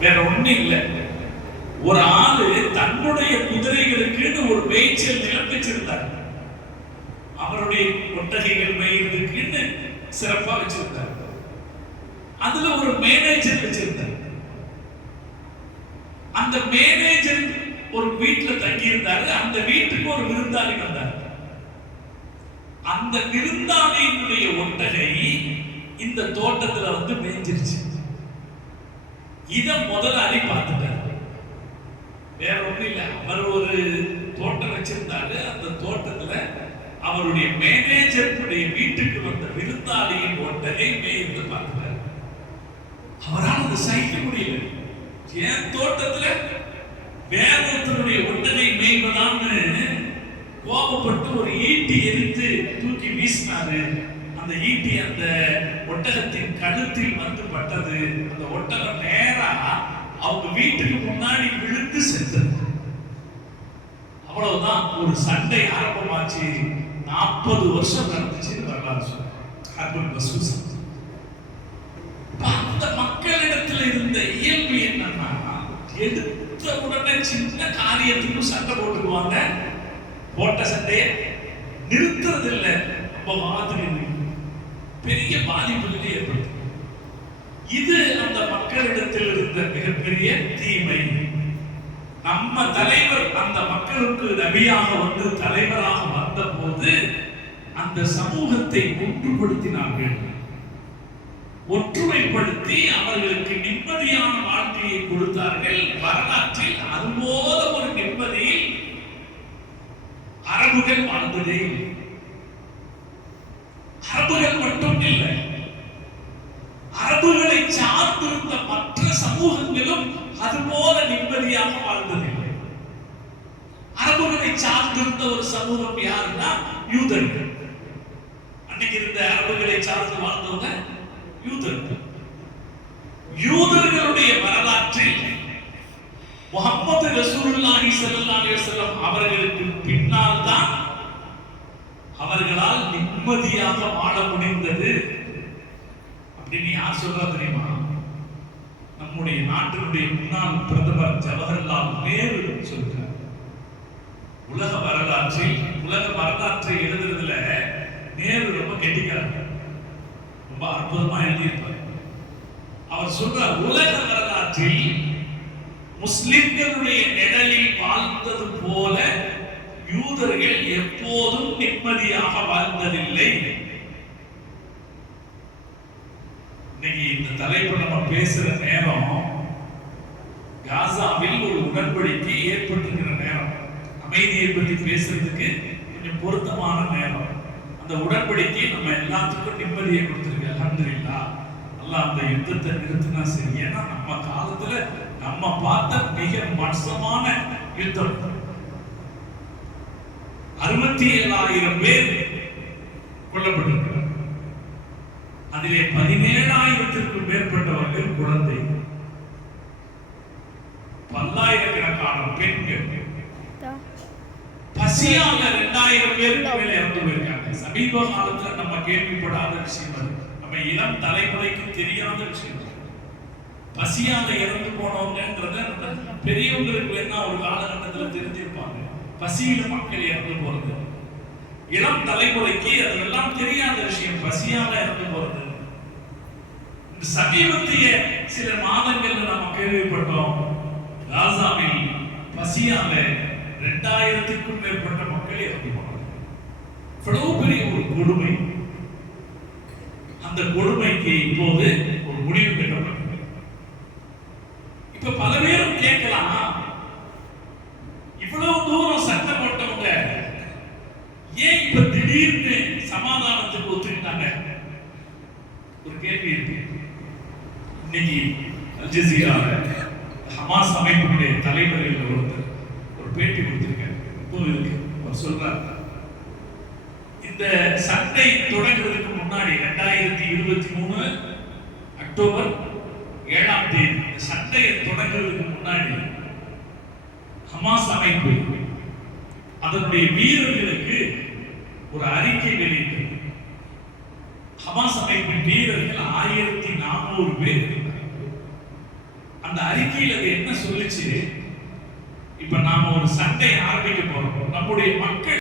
வேற ஒண்ணும் இல்ல. ஒரு ஆளு தன்னுடைய குதிரைகளுக்குன்னு ஒரு மேய்ச்சல் நிலம் வச்சிருந்தார் அவருடைய ஒட்டகைகள் மேய்றதுக்குன்னு சிறப்பா வச்சிருந்தார். அதுல ஒரு மேனேஜர் வச்சிருந்தார். அந்த மேனேஜர் ஒரு வீட்டுல தங்கி இருந்தாரு அந்த வீட்டுக்கு ஒரு விருந்தாளி வந்தார். அந்த விருந்தாளியினுடைய ஒட்டகை இந்த தோட்டத்துல வந்து மேய்ஞ்சிருச்சு. இதை முதலாளி பார்த்துட்டார் வேற ஒன்றும் இல்லை. அவர் ஒரு தோட்டம் வச்சிருந்தாரு. அந்த தோட்டத்துல அவருடைய மேனேஜருடைய வீட்டுக்கு வந்த விருந்தாளியின் ஒட்டகை மேய்ந்து பார்த்தார் அவரால் அதை சகிக்க முடியல. என் தோட்டத்துல வேற ஒருத்தருடைய மேய்வதான்னு கோபப்பட்டு ஒரு ஈட்டி எரித்து தூக்கி வீசினாரு. அந்த ஈட்டி அந்த ஒட்டகத்தின் கழுத்தில் வந்து பட்டது. அந்த ஒட்டகம் நேரா அவங்க வீட்டுக்கு முன்னாடி விழுந்து செத்தது. அவ்வளவுதான் ஒரு சண்டை ஆரம்பமாச்சு. நாற்பது வருஷம் நடந்துச்சுன்னு வரலாறு சொல்றேன் அந்த மக்களிடத்துல இருந்த இயல்பு என்னன்னா எடுத்த உடனே சின்ன காரியத்துக்கும் சண்டை போட்டுக்குவாங்க. போட்ட சண்டையை நிறுத்துறது இல்லை ரொம்ப காலத்துக்கு பெரிய பாதிப்புகளை ஏற்படுத்தும் இது அந்த மக்களிடத்தில் இருந்த மிகப்பெரிய தீமை. நம்ம தலைவர் அந்த மக்களுக்கு நபியாக வந்து தலைவராக வந்த போது அந்த சமூகத்தை ஒன்றுபடுத்தினார்கள். ஒற்றுமைப்படுத்தி அவர்களுக்கு நிம்மதியான வாழ்க்கையை கொடுத்தார்கள். வரலாற்றில் அதுபோல ஒரு நிம்மதியில் அரபுகள் வாழ்ந்ததே அரபுகள் மட்டும் இல்லை அரபுகளை சார்ந்திருந்த மற்ற சமூகங்களும் அதுபோல நிம்மதியாக வாழ்ந்ததில்லை. அரபுகளை சார்ந்திருந்த ஒரு சமூகம் யாருன்னா யூதர்கள். அன்னைக்கு இருந்த அரபுகளை சார்ந்து வாழ்ந்தவங்க யூதர்கள். யூதர்களுடைய வரலாற்றில் முகமது ரசூலுல்லாஹி ஸல்லல்லாஹு அலைஹி வஸல்லம் அவர்களுக்கு பின்னால் தான் அவர்களால் நிம்மதியாக வாழ முடிந்தது. அப்படின்னு யார் சொல்றா தெரியுமா? நம்முடைய நாட்டினுடைய முன்னாள் பிரதமர் ஜவஹர்லால் நேரு சொல்றார். உலக வரலாற்றில் உலக வரலாற்றை எழுதுறதுல நேரு ரொம்ப கெட்டிக்காரங்க ரொம்ப அற்புதமா எழுதியிருப்பார். அவர் சொல்றார் உலக வரலாற்றில் முஸ்லிம்களுடைய நிழலில் வாழ்ந்தது போல யூதர்கள் எப்போதும் நிம்மதியாக வாழ்ந்ததில்லை. இன்னைக்கு இந்த தலைப்பு நம்ம பேசுற நேரம் காசாவில் ஒரு உடன்படிக்கை ஏற்பட்டிருக்கிற நேரம். அமைதியை பற்றி பேசுறதுக்கு கொஞ்சம் பொருத்தமான நேரம். அந்த உடன்படிக்கை நம்ம எல்லாத்துக்கும் நிம்மதியை கொடுத்துருக்கு. அலமதுல்லா அல்லாஹ் அந்த யுத்தத்தை நிறுத்தினா சரி. ஏன்னா நம்ம காலத்துல நம்ம பார்த்த மிக மோசமான யுத்தம். அறுபத்தி ஏழாயிரம் பேர் கொல்லப்பட்டிருக்கிறார் அதிலே பதினேழாயிரத்திற்கும் மேற்பட்டவர்கள் குழந்தை. பல்லாயிரக்கணக்கான பெண்கள். பசியாக ரெண்டாயிரம் பேருக்கு மேல இறந்து போயிருக்காங்க. சமீப காலத்துல நம்ம கேள்விப்படாத விஷயம் அது. நம்ம இளம் தலைமுறைக்கு தெரியாத விஷயம் பசியாக பசியால இறந்து போனவங்கன்றத பெரியவங்களுக்கு வேணா ஒரு காலகட்டத்துல தெரிஞ்சிருப்பாங்க. பசியில மக்கள் இறந்து போறது. இளம் தலைமுறைக்கு அதெல்லாம் தெரியாத விஷயம் பசியால இறந்து போறது. இந்த சமீபத்திய சில மாதங்கள்ல நாம கேள்விப்பட்டோம் காசாவில் பசியால ரெண்டாயிரத்துக்கும் மேற்பட்ட மக்கள் இறந்து போனாங்க. பெரிய ஒரு கொடுமை. அந்த கொடுமைக்கு இப்போது சமாதானத்துக்கு ஒரு கேள்வி இருக்கு. இன்னைக்கு அல் ஹமாஸ் அமைப்பினுடைய தலைவர்கள் ஒருத்தர் ஒரு பேட்டி கொடுத்திருக்காரு. இப்போ இருக்கு. அவர் சொல்றார். இந்த சண்டை தொடங்குறதுக்கு முன்னாடி ரெண்டாயிரத்தி இருபத்தி மூணு அக்டோபர் ஏழாம் தேதி சண்டையை தொடங்குறதுக்கு முன்னாடி ஹமாஸ் அமைப்பு அதனுடைய வீரர்களுக்கு ஒரு அறிக்கை வெளியிட்டு ஹமாஸ் அமைப்பின் வீரர்கள் ஆயிரத்தி நானூறு பேர் அந்த அறிக்கையில் அது என்ன சொல்லுச்சு? இப்ப நாம ஒரு சண்டை ஆரம்பிக்க போறோம். நம்முடைய மக்கள்